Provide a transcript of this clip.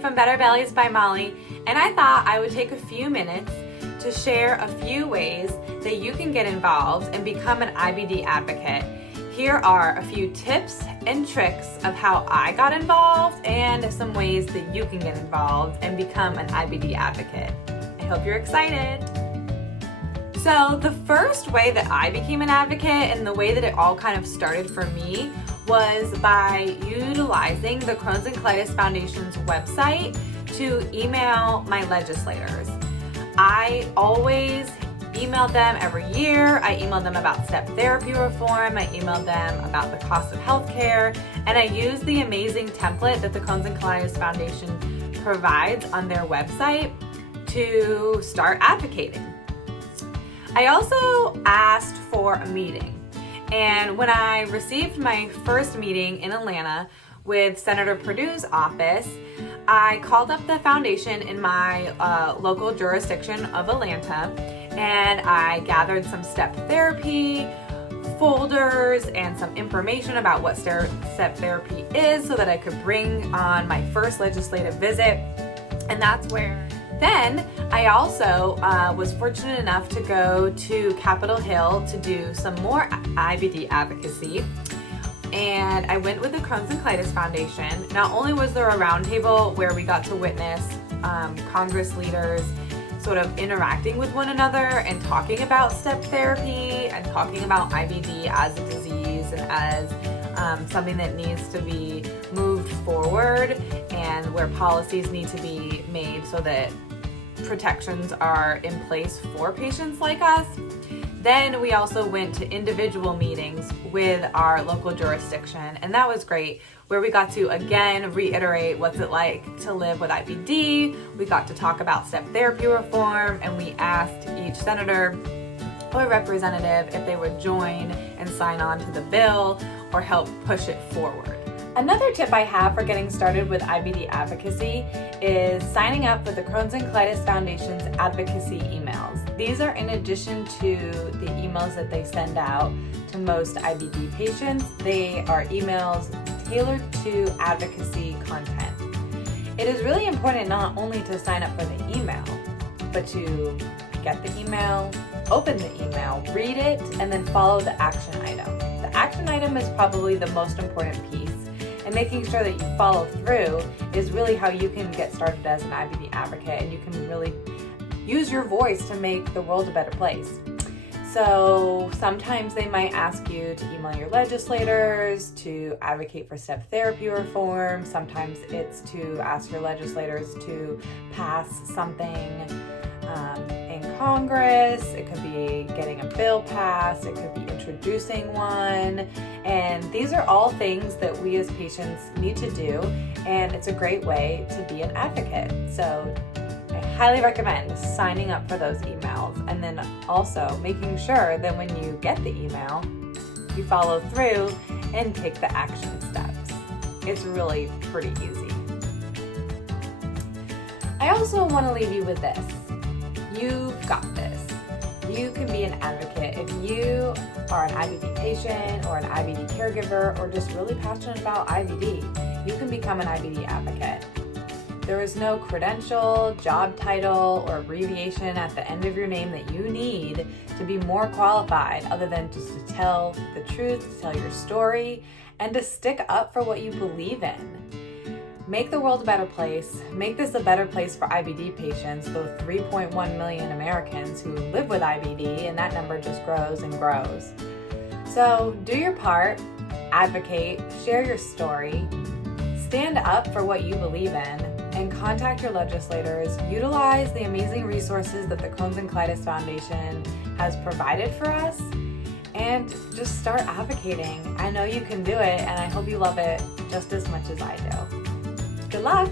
from Better Bellies by Molly, and I thought I would take a few minutes to share a few ways that you can get involved and become an IBD advocate. Here are a few tips and tricks of how I got involved and some ways that you can get involved and become an IBD advocate. I hope you're excited. So the first way that I became an advocate and the way that it all kind of started for me was by utilizing the Crohns and Colitis Foundation's website to email my legislators. I always emailed them every year. I emailed them about step therapy reform. I emailed them about the cost of healthcare. And I used the amazing template that the Crohns and Colitis Foundation provides on their website to start advocating. I also asked for a meeting. And when I received my first meeting in Atlanta with Senator Perdue's office, I called up the foundation in my local jurisdiction of Atlanta, and I gathered some step therapy folders and some information about what step therapy is so that I could bring on my first legislative visit. And that's where then I also was fortunate enough to go to Capitol Hill to do some more IBD advocacy. And I went with the Crohns and Colitis Foundation. Not only was there a roundtable where we got to witness Congress leaders sort of interacting with one another and talking about step therapy and talking about IBD as a disease and as something that needs to be moved forward and where policies need to be made so that protections are in place for patients like us. Then we also went to individual meetings with our local jurisdiction, and that was great, where we got to again reiterate what's it like to live with IBD. We got to talk about step therapy reform, and we asked each senator or representative if they would join and sign on to the bill or help push it forward. Another tip I have for getting started with IBD advocacy is signing up for the Crohns and Colitis Foundation's advocacy emails. These are in addition to the emails that they send out to most IBD patients. They are emails tailored to advocacy content. It is really important not only to sign up for the email, but to get the email, open the email, read it, and then follow the action item. The action item is probably the most important piece. And making sure that you follow through is really how you can get started as an IBD advocate, and you can really use your voice to make the world a better place. So sometimes they might ask you to email your legislators to advocate for step therapy reform. Sometimes it's to ask your legislators to pass something in Congress. It could be getting a bill passed. It could be introducing one. And these are all things that we as patients need to do, and it's a great way to be an advocate. So I highly recommend signing up for those emails, and then also making sure that when you get the email, you follow through and take the action steps. It's really pretty easy. I also want to leave you with this. You've got this. You can be an advocate if you are an IBD patient or an IBD caregiver or just really passionate about IBD. You can become an IBD advocate. There is no credential, job title, or abbreviation at the end of your name that you need to be more qualified other than just to tell the truth, to tell your story, and to stick up for what you believe in. Make the world a better place. Make this a better place for IBD patients, those 3.1 million Americans who live with IBD, and that number just grows and grows. So do your part, advocate, share your story, stand up for what you believe in, and contact your legislators. Utilize the amazing resources that the Crohns and Colitis Foundation has provided for us, and just start advocating. I know you can do it, and I hope you love it just as much as I do. Good luck!